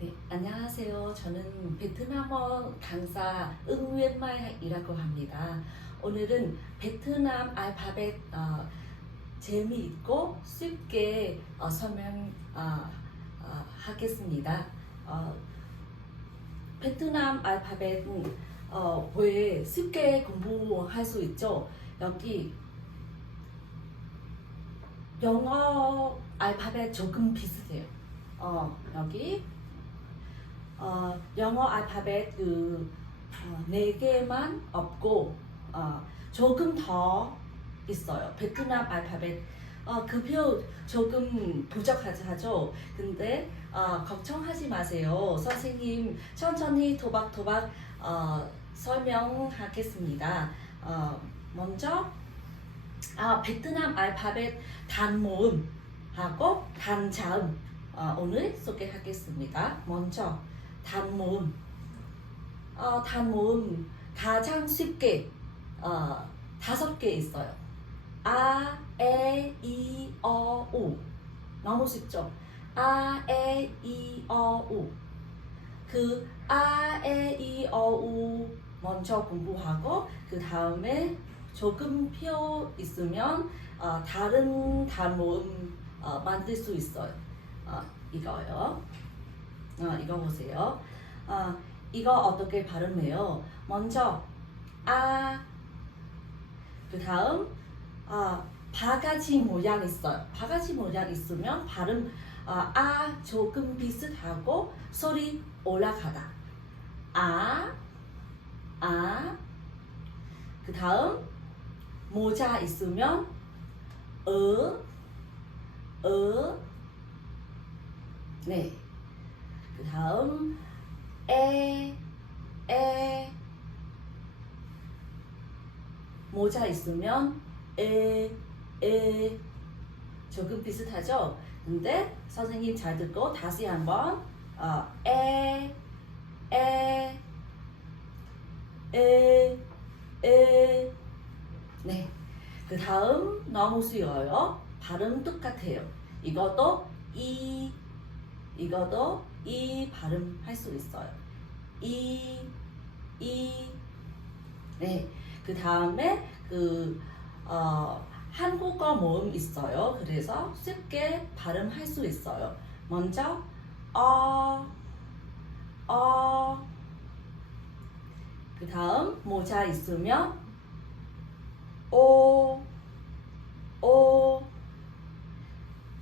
네, 안녕하세요. 저는 베트남어 강사 응웬마이라고 합니다. 오늘은 베트남 알파벳 어, 재미있고 쉽게 어, 설명 어, 어, 하겠습니다. 어, 베트남 알파벳은 어, 왜 쉽게 공부할 수 있죠? 여기 영어 알파벳 조금 비슷해요. 어, 여기 어, 영어 알파벳 그 어, 네 개만 없고 어, 조금 더 있어요. 베트남 알파벳 어, 그표 조금 부족하죠. 근데 어, 걱정하지 마세요. 선생님 천천히 토박토박 어, 설명하겠습니다. 어, 먼저 아, 베트남 알파벳 단모음하고 단자음 어, 오늘 소개하겠습니다. 먼저 단모음. 어, 단모음 가장 쉽게 어, 다섯 개 있어요. 아, 에, 이, 어, 우. 너무 쉽죠? 아, 에, 이, 어, 우. 그 아, 에, 이, 어, 우 먼저 공부하고 그 다음에 조금 표 있으면 어, 다른 단모음 어, 만들 수 있어요. 어, 이거요. 어, 이거 보세요. 어, 이거 어떻게 발음해요? 먼저 아, 그 다음 아, 바가지 모양 있어요. 바가지 모양 있으면 발음 아, 아 조금 비슷하고 소리 올라가다. 아, 아. 그 다음 모자 있으면 어, 어. 네. 그 다음 에, 에. 모자 있으면 에, 에. 조금 비슷하죠? 근데 선생님 잘 듣고 다시 한번 어, 에, 에, 에, 에. 네. 그 다음 너무 쉬워요. 발음 똑같아요. 이것도 이, 이것도 이 발음 할 수 있어요. 이, 이. 네. 그 다음에 그, 어, 한국어 모음 있어요. 그래서 쉽게 발음할 수 있어요. 먼저, 어, 어. 그 다음 모자 있으면 오, 오.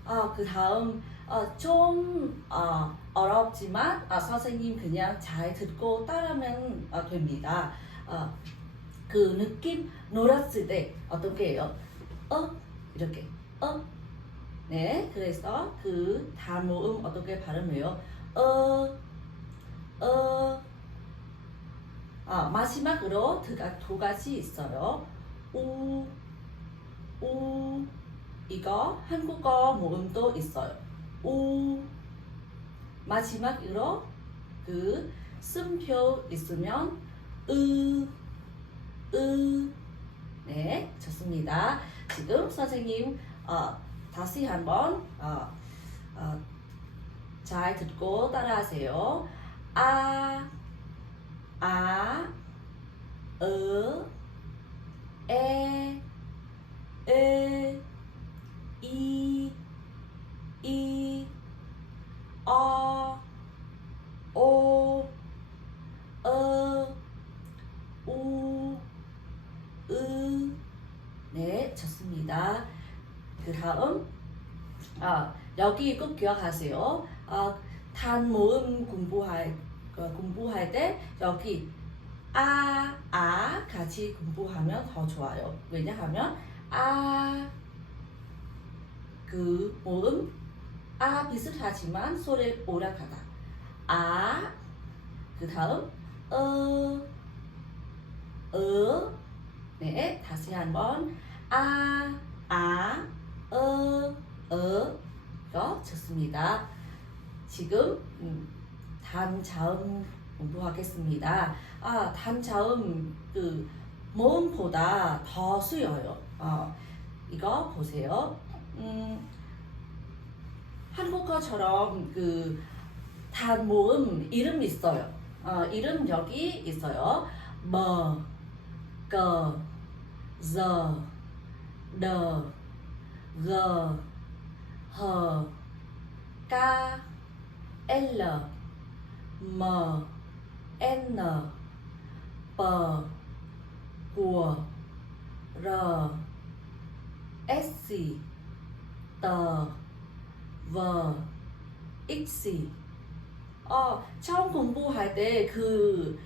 아, 그 다음 어, 좀 어, 어렵지만 아, 선생님 그냥 잘 듣고 따르면 어, 됩니다. 어, 그 느낌 놀았을 때 어떻게 해요? 어? 이렇게 어? 네, 그래서 그 단모음 어떻게 발음해요? 어, 어. 아, 마지막으로 두 가지 있어요. 우, 우. 이거 한국어 모음도 있어요. 우. 마지막으로 그 쓴표 있으면 으, 으. 네, 좋습니다. 지금 선생님 어, 다시 한번 어, 어, 잘 듣고 따라하세요. 아, 아, 어, 에, 에, 이, 이, 어, 오, 어, 우, 으. 네, 좋습니다. 그 다음, 아, 여기 꼭 기억하세요. 아, 단모음 공부할, 어, 공부할 때 여기 아, 아 같이 공부하면 더 좋아요. 왜냐하면 아, 그 모음 아 비슷하지만 소리 오락하다. 아, 그 다음 어, 어, 네 다시 한번 아, 아, 어, 어, 이거 좋습니다. 지금 음, 단 자음 공부하겠습니다. 아, 단 자음 그 모음보다 더 쉬워요. 어, 이거 보세요. 음, 한국어처럼 그 단 모음 이름 있어요. 어, 이름 여기 있어요. 뭐, 거, 저, 너, 거, 허, 까, 엘러, 뭐, 엔너, 버, của, r, s, tờ, v, x. 어, 처음 공부할 때 그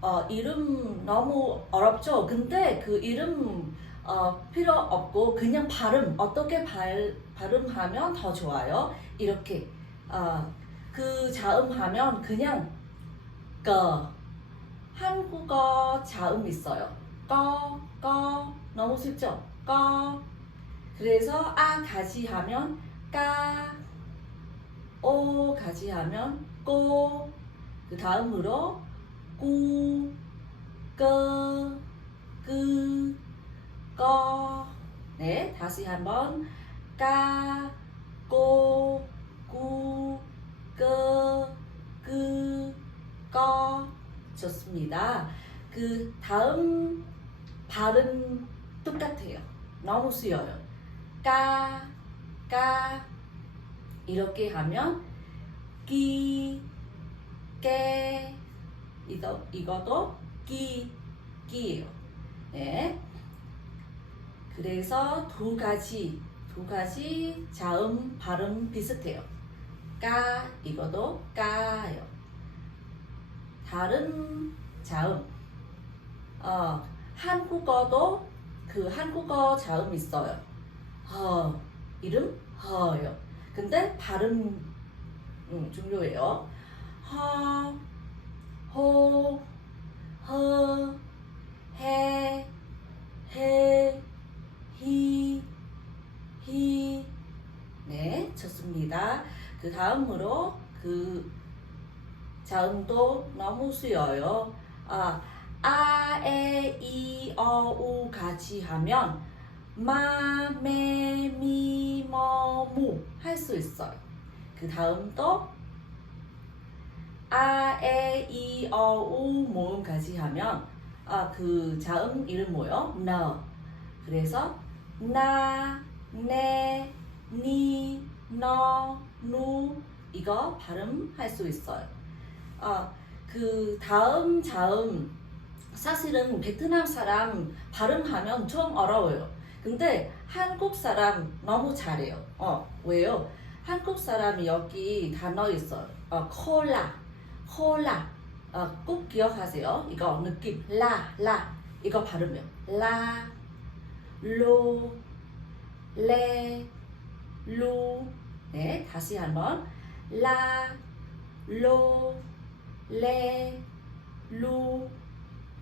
어, 이름 너무 어렵죠? 근데 그 이름 어, 필요 없고 그냥 발음 어떻게 발, 발음하면 더 좋아요? 이렇게 어, 그 자음하면 그냥 거 한국어 자음 있어요. 꺼, 꺼 너무 쉽죠? 꺼 그래서 아 가지 하면 까, 오 가지 하면 꼬, 그 다음으로 꾸, 끄, 끄, 꺼. 네, 다시 한번 까, 꼬, 꾸, 끄, 끄, 꺼. 좋습니다. 그 다음 발음 똑같아요. 너무 쉬워요. 까, 까. 이렇게 하면 끼, 깨. 이거, 이것도 끼, 끼예요. 네. 그래서 두 가지, 두 가지 자음, 발음 비슷해요. 까, 이것도 까요. 다른 자음. 어, 한국어도 그 한국어 자음 있어요. 허, 이름 허요. 근데 발음 음, 중요해요. 허, 호, 허, 해, 해, 히, 히. 네, 좋습니다. 그 다음으로 그 자음도 너무 쉬워요. 아, 아, 에, 이, 어, 우 같이 하면 마, 메, 미, 머, 무할수 있어요. 그 다음도 아, 에, 이, 어, 우 모음까지 하면 아, 그 자음 이름 뭐요? 너. 그래서 나, 네, 니, 너, 누 이거 발음할 수 있어요. 아, 그 다음 자음 사실은 베트남 사람 발음하면 좀 어려워요. 근데 한국 사람 너무 잘해요. 어, 왜요? 한국 사람이 여기 단어 있어요. 어, 콜라, 콜라. 어, 꼭 기억하세요. 이거 느낌. 라, 라. 이거 발음이요. 라, 로, 레, 루. 네, 다시 한번. 라, 로, 레, 루.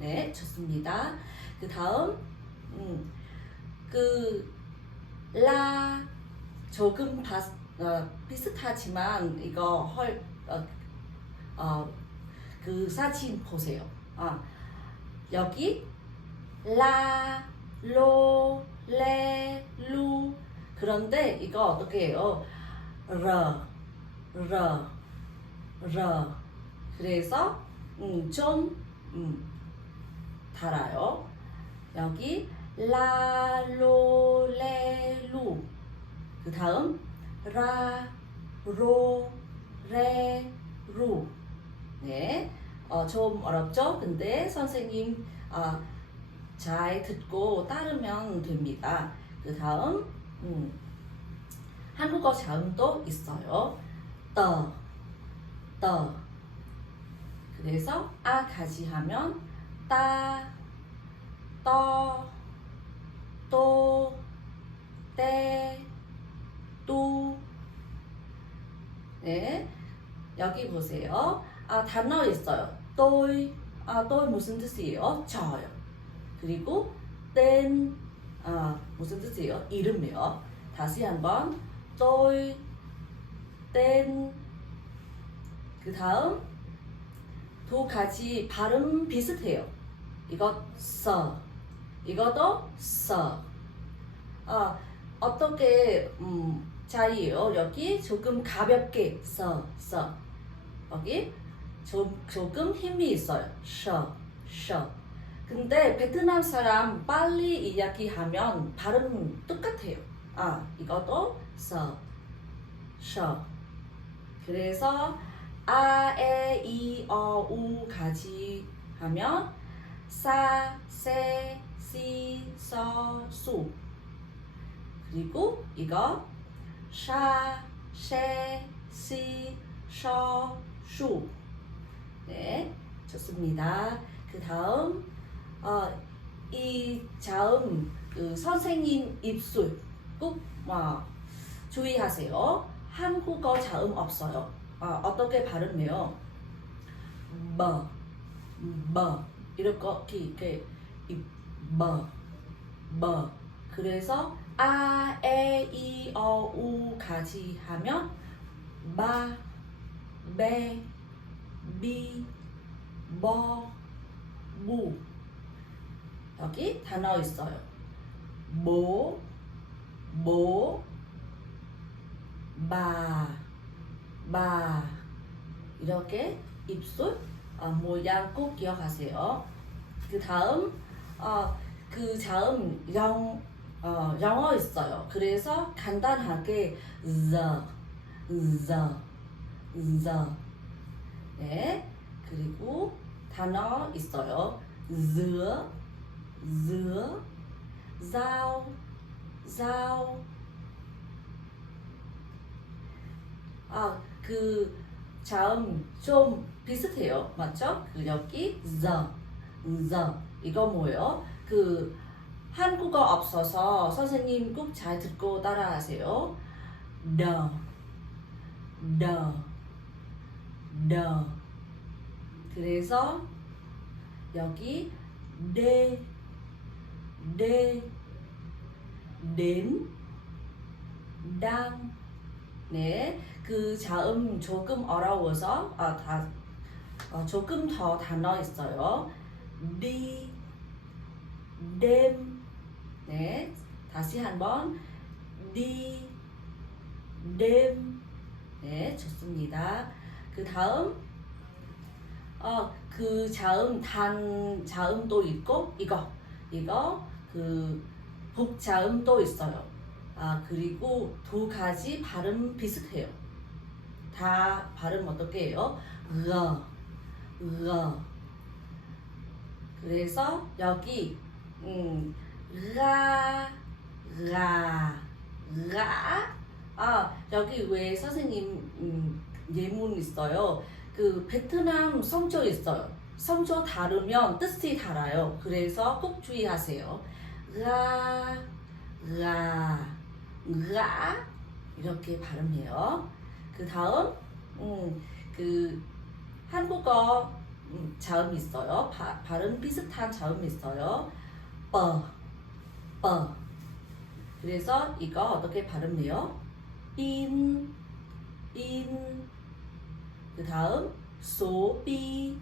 네, 좋습니다. 그 다음, 음, 그, 라, 조금 바, 어, 비슷하지만, 이거 헐, 어, 어, 그 사진 보세요. 아, 여기, 라, 로, 레, 루. 그런데 이거 어떻게 해요? 러, 러, 러. 그래서, 음, 좀, 음, 달아요. 여기 라, 로, 레, 루. 그 다음 라, 로, 레, 루. 네, 어, 좀 어렵죠? 근데 선생님 아, 잘 듣고 따르면 됩니다. 그 다음 음, 한국어 자음도 있어요. 떠, 떠. 그래서 아 가지 하면 따, 떠, 또, 때, 또. 네. 여기 보세요. 아, 단어 있어요. 또이. 아, 또이 무슨 뜻이에요? 저요. 그리고 땐, 아, 무슨 뜻이에요? 이름이요. 다시 한번. 또이, 땐. 그 다음, 두 가지 발음 비슷해요. 이거 써. 이것도 써. 아, 어떻게 음, 자이요 여기 조금 가볍게 써, 써. 여기 좀, 조금 힘이 있어요. 셔, 셔. 근데 베트남 사람 빨리 이야기하면 발음 똑같아요. 아, 이것도 서, 셔. 그래서 아, 에, 이, 어, 우 가지 하면 사, 세, 시, 서, 수. 그리고 이거 샤, 셰, 시, 셔, 슈. 네, 좋습니다. 그 다음, 어, 이 자음, 그 선생님 입술 꼭 어, 주의하세요. 한국어 자음 없어요. 어, 어떻게 발음해요? 뭐, 뭐, 이렇게, 이렇게, 이, 뭐, 뭐. 그래서 아, 에, 이, 어, 우, 가지 하면 마, 베, 비, 뭐, 무. 여기 단어 있어요. 모, 모, 마, 마. 이렇게 입술 어, 모양 꼭 기억하세요. 그 다음, 어, 그 다음 영, 어, 영어 있어요. 그래서 간단하게 the, the, the. 네. 그리고 단어 있어요. the, the, thou, thou. 아, 그 자음 좀 비슷해요. 맞죠? 그 여기 the, the. 이거 뭐예요? 그 한국어 없어서 선생님 꼭 잘 듣고 따라하세요. the, the, the. 그래서 여기 네, 네, 낸, 당. 네, 그 자음 조금 어려워서 아, 다, 어, 조금 더 단어 있어요. 리, 댐. 네, 다시 한번 리, 댐. 네, 좋습니다. 그 다음 어, 그 자음 단 자음도 있고 이거 이거 그 복자음도 있어요. 아 그리고 두 가지 발음 비슷해요. 다 발음 어떻게 해요? 으어 으어 그래서 여기 음 으아 으아 으아 아 여기 왜 선생님 음, 예문 있어요. 그 베트남 성조 있어요. 성조 다르면 뜻이 달아요. 그래서 꼭 주의하세요. 으아, 으아, 으아 이렇게 발음해요. 그 다음 음, 그 한국어 음, 자음 있어요. 바, 발음 비슷한 자음 있어요. 뻐, 뻐. 그래서 이거 어떻게 발음해요? 인, 인. 그 다음 소비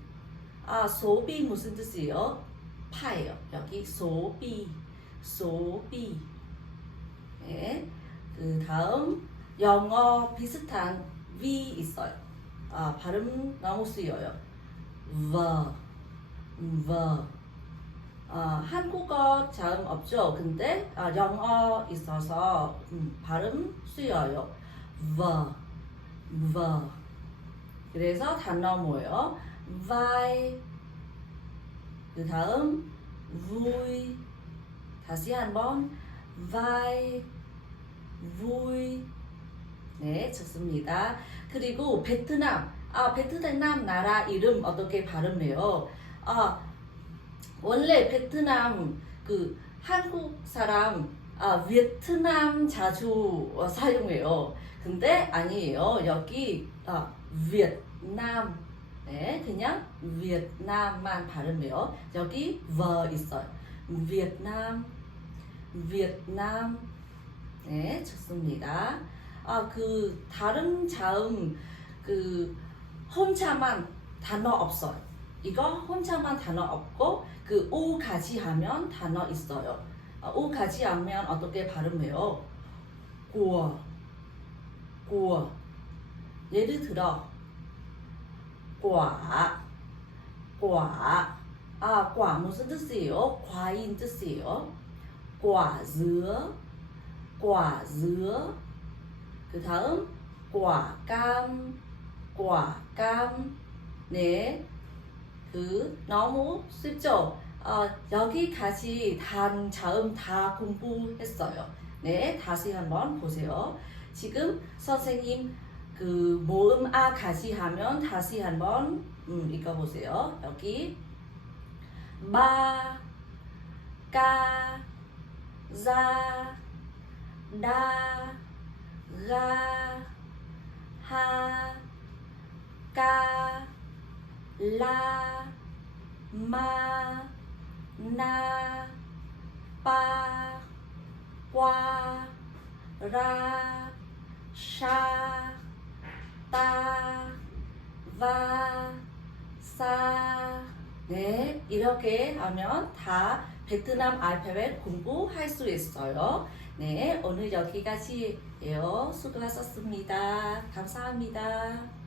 아 소비 무슨 뜻이에요? 파예요 여기 소비 소비 네. 그 다음 영어 비슷한 V 있어요 아 발음 너무 쓰여요 워, 워. 아, 한국어 자음 없죠 근데 아, 영어 있어서 음, 발음 쓰여요 워, 워. 그래서 단어 뭐예요? vai 그 다음 vui 다시 한번 vai vui 네 좋습니다 그리고 베트남 아 베트남 나라 이름 어떻게 발음해요? 아 원래 베트남 그 한국 사람 아 베트남 자주 어, 사용해요 근데 아니에요 여기 아 베트남 네, 그냥 베트남만 발음해요. 여기 버 있어요. 베트남, 베트남. 네, 좋습니다. 아, 그 다른 자음 그 혼자만 단어 없어요. 이거 혼자만 단어 없고 그 오가지 하면 단어 있어요. 아, 오가지 하면 어떻게 발음해요? 구워, 구워. 예를 들어 과, 과. 아, 과 무슨 뜻이에요? 과인 뜻이에요. 과즈, 과즈. 그 다음 과감, 과감. 네, 그 너무 쉽죠? 어, 여기까지 단 자음 다 공부했어요. 네, 다시 한번 보세요. 지금 선생님 그 모음 아까지 하면 다시 한번 음, 읽어보세요. 여기 마, 까, 자, 나, 가, 하, 까, 라, 마, 나, 빠, 과, 라, 샤, 따, 바, 사. 네, 이렇게 하면 다 베트남 알파벳 공부할 수 있어요. 네, 오늘 여기까지예요. 수고하셨습니다. 감사합니다.